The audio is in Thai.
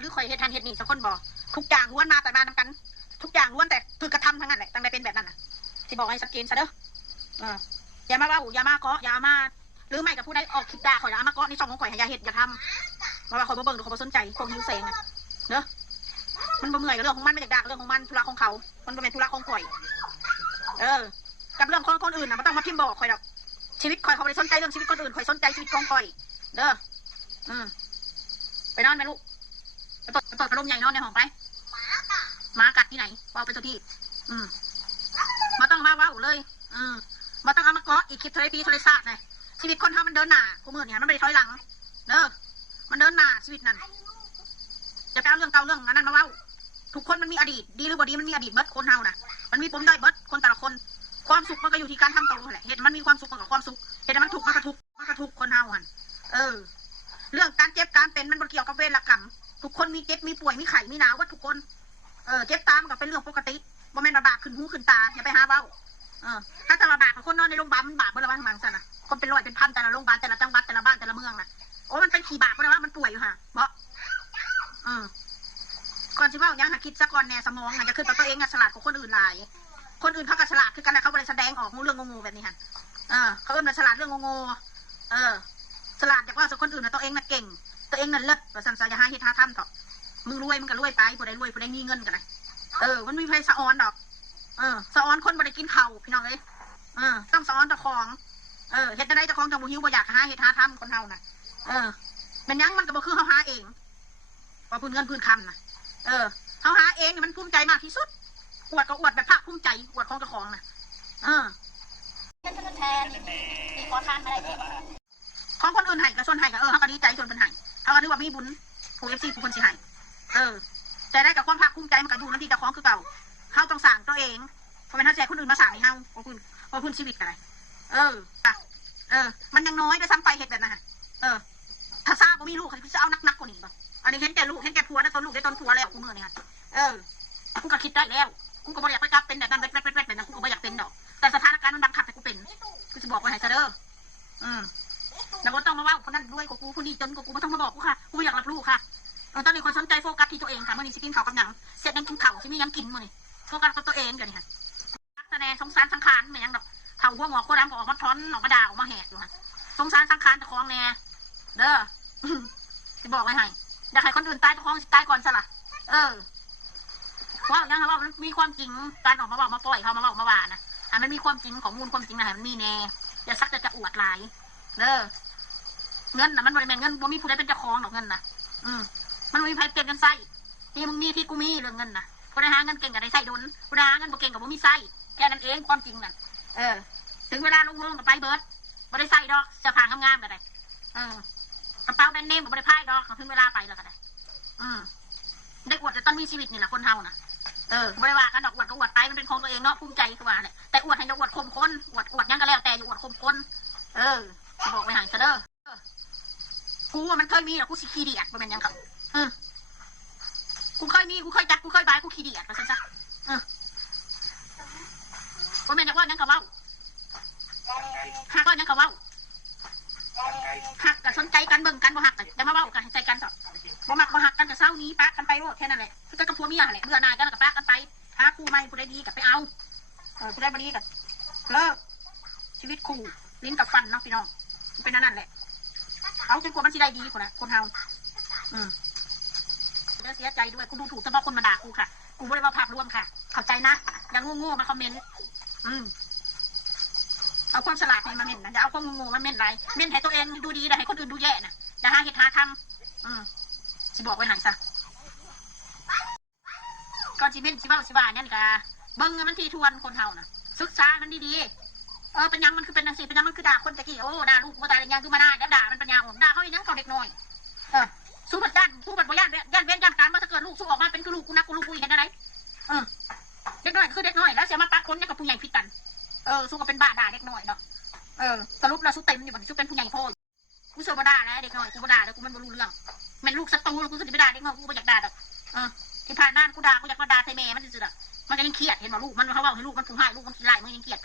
หรือข่อยเฮ็ดทันเฮ็ดนี่สักคนบ่ทุกอย่างล้วนมาแต่มานำกันทุกอย่างล้วนแต่คือกระทำทั้งนั้นแหละตั้งแต่เป็นแบบนั้นน่ะสิบอกให้ชัดเจนซะเด้ออย่ามาว่าอย่ามาเกาะอย่ามาหรือไม่กับผู้ใดออกคลิปด่าข่อยอย่ามาเกาะในช่องของข่อยอย่าเฮ็ดอย่าทำมาว่าข่อยบ่เบิ่งหรือข่อยบ่สนใจพวกหิวแสงน่ะเด้อมันบ่เมื่อยกับเรื่องของมันไม่อยากด่าเรื่องของมันธุระของเขามันบ่แม่นธุระของข่อยกับเรื่องของคนอื่นน่ะบ่ต้องมาพิมพ์บอกข่อยดอกชีวิตข่อยเขาบ่ได้สนใจเรื่องชีวิตคนอื่นข่อยสนใจชีวิตของข่อยเด้อไปนอนไหมลูกไปเปิดพัดลมใหญ่นอนในห้องไปหมากัดที่ไหนว่าไปตัวที่มาต้องมาว้าวเลยมาต้องเอามาเกาะอีกคลิปทะเลปีทะเลซาดเลยชีวิตคนทำมันเดินหน้ากูมือเนี่ยมันไม่ได้ถอยหลังเด้อมันเดินหน้าชีวิตนั่นจะไปเอาเรื่องเก่าเรื่องนั้นมาว้าวทุกคนมันมีอดีตดีหรือบ่ดีมันมีอดีตเบิดคนเฮานะมันมีปมด้อยเบิดคนแต่ละคนความสุขมันก็อยู่ที่การทำตรงแหละเหตุมันมีความสุขกับความสุขเหตุมันทุกข์มันก็ทุกข์คนเฮาหันเรื่องการเจ็บการเป็นมันบ่เกี่ยวกับเวรกรรมทุกคนมีเจ็บมีป่วยมีไข้มีหนาวว่าทุกคนเจ็บตามกับเป็นเรื่องปกติบ่แม่นบาปขึ้นหูขึ้นตาอย่าไปหาเว้าถ้าจะมาบาปกับคนนอนในโรงพยาบาลมันบาปเมื่อวันทางสั่นน่ะคนเป็นร้อยเป็นพันแต่ละโรงพยาบาลแต่ละจังหวัดแต่ละบ้านแต่ละเมืองน่ะโอ้มันเป็นขี่บาปเพราะว่ามันป่วยอยู่ฮะเพราะก่อนที่ว่ายังหาคิดซะก่อนแน่สมองจะขึ้นไปตัวเองฉลาดกว่าคนอื่นหลายคนอื่นเขาก็ฉลาดคือกันนะเขาไม่ได้แสดงออกเรื่องงูแบบนี้ฮะเขาเอิ้นว่าฉลาดเรื่องงูฉลาดจากว่าส่วนคนอื่นนะตัวเองน่ะเก่งตัวเองน่ะเลิศว่าสันสายหาเฮ็ดหาทำต่อมึงรวยมึงก็รวยไปผู้ใดรวยผู้ใดมีเงินกันเลยมันมีไฟสะออนดอกสะออนคนบ่ได้กินเข่าพี่น้องเลยต้องสะออนเจ้าของเฮ็ดได้เจ้าของจังบ่หิวบ่อยากหาเฮ็ดหาทำคนเฮาน่ะมันยังมันก็บ่คือเฮาหาเองว่าพื้นเงินพื้นคำน่ะเฮาหาเองมันภูมิใจมากที่สุดอวดก็อวดแบบภาคภูมิใจอวดของเจ้าของน่ะแทนมีขอทานอะไรของคนอื่นให้กับส่วนให้กับเขาก็ดีใจส่วนเป็นให้เขาก็ถือว่ามีบุญผู้FCผู้คนสิให้แต่ได้กับความภาคภูมิใจมันก็อยู่นั่นที่เจ้าของคือเก่าเขาต้องสั่งตัวเองเพราะเป็นท่าแจกคนอื่นมาสั่งให้เฮาเพราะคุณชีวิตกันเลยมันยังน้อยด้วยซ้ำไปเหตุแบบนั้นถ้าทราบว่ามีลูกเขาจะเอานักกว่านี้ป่ะอันนี้เห็นแก่ลูกเห็นแก่ผัวได้ตอนลูกได้ตอนผัวแล้วกูเมื่อเนี่ยกูก็คิดได้แล้วกูก็ไม่อยากไปกลับเป็นแบบนั้นแบบนั้นกูก็ไม่อยากเป็นดอกแต่สถานการณ์มันบังคับให้กูเป็นกูจะบอกไว้ให้ซะเด้อแล้วก็ต้องมาว่าคนนั้นรวยกว่ากูคนนี้จนกว่ากูไม่ต้องมาบอกกูค่ะกูไม่อยากรับรู้ค่ะตอนนี้คนสนใจโฟกัสที่ตัวเองค่ะเมื่อนี้สิกินข้าวกับหนังเสร็จยังกินข้าวสิมียังกินมื่อนี้โฟกัสกับตัวเองกันนี่ค่ะแสดงสงสารสังขารไม่ยังดอกเข่าหัวหงอกโคตรดำก็ออกมาท้อนออกมาด่าออกมาแหกอยู่ค่ะสงสารสังขารตะคองแน่เด้อจะบอกไว้ให้อยากให้คนอื่นตายตะคองตายก่อนซะล่ะว่ายังค่ะว่ามันมีความจริงการออกมาบอกมาปล่อยเขามาบอกมาว่านะมันมีความจริงของมูลความจริงนะมันมีแน่อย่าซักจะอวดหลายเด้อเงินน่ะมันบริเวณเงินบ่มีผู้ใดเป็นเจ้าของดอกเงินน่ะมันมีใครเปลี่ยนกันไส้ที่มึงมีที่กูมีเรื่องเงินน่ะผู้ใดหาเงินเก่งกับได้ไส้ดุนผู้ใดหาเงินบ่เก่งกับบ่มีไส้แค่นั้นเองความจริงน่ะถึงเวลาลงกับไปเบิร์ดบ่ได้ไส้ดอกจะผ่างามๆกันได้กระเป๋าแบรนด์เนมบ่ได้พายดอกถึงเวลาไปแล้วก็ได้ได้อวดแต่ต้นมีชีวิตนี่แหละคนเฮาน่ะบ่ได้ว่ากันดอกอวดก็อวดไปมันเป็นของตัวเองเนาะภูมิใจคือว่าแหละแต่อวดให้อวดข่มคนอวดยังก็แล้วแต่อยู่อวดข่มคนบอกไปหายซะเด้อกูว่ามันเคยมีหรอกูสิขี้เดียดมันเป็นยังกับกูเคยมีกูเคยจัดกูเคยบายกูขี้เดียดมาซะว่าเป็นยังว่ายังกับว่าหักก็ยังกับว่าหักกับสนใจกันเบิ่งกันบ่หักกันจะมาว่ากันใจกันต่อบ่มักบ่หักกันกับเศร้านี้ปะกันไปโลดแค่นั้นแหละคือกับผัวเมียแหละเบื่อหน่ายกันกับปะกันไปหาคู่ใหม่ผู้ใดดีกับไปเอาผู้ใดบ่ดีกับเลิกชีวิตคู่ลิ้นกับฟันเนาะพี่น้องเป็นนั่นแหละเอาจนกว่ามันสิได้ดีคนนะคนเฮาเสียใจด้วยกูดูถูกเฉพาะคนมาด่ากูค่ะกูไม่ได้ว่าภาพรวมค่ะเข้าใจนะอย่างโง่ๆมาคอมเมนต์เอาความฉลาดมาเม้นนะอย่าเอาความโง่ๆมาเม้นไรเม้นให้ตัวเองดูดีแต่ให้คนอื่นดูแย่นะอย่าหาเหตุหาทำสิบอกไว้หันซะก่อนสิเม้นสิว่าเนี่ยนี่กะเบิ้งมันทีทวนคนเฮานะศึกษามันดีๆเป็นยังมันคือเป็นนังสีเป็นยังมันคือด่าคนตะกี้ด่าลูกมาด่าอย่างคือมาด่ามันเป็นยังด่าเขาอย่างนั้นเขาเด็กน้อยสู้บัดบ่ย่านเว้นย่านการมาถ้าเกิดลูกสู้ออกมาเป็นคือลูกกูนักกูลูกกูเห็นอะไรเด็กน้อยคือเด็กน้อยแล้วเสียมาปะคนเนี่ยกับผู้ใหญ่ผิดกันสู้กับเป็นบ้าด่าเด็กน้อยเนาะสรุปเราสู้เต็มอยู่บ่สู้เป็นผู้ใหญ่พ่อกูเสือมาด่าแล้วเด็กน้อยกูมาด่าแล้วกูมันไม่รู้เรื่องมันลูกศัตรูกูจะไปด่าเด็กน้อยกูไม่อยากด่าดอกที่ผ่านมากูด่ากูอยากมาด่าใส่แม่มันสุดๆมันก็ยังเครียดเห็นว่าลูกมันเขาว่าให้ลูกมันผู้ให้ลูกมันขี้ไล่มันยังเครียด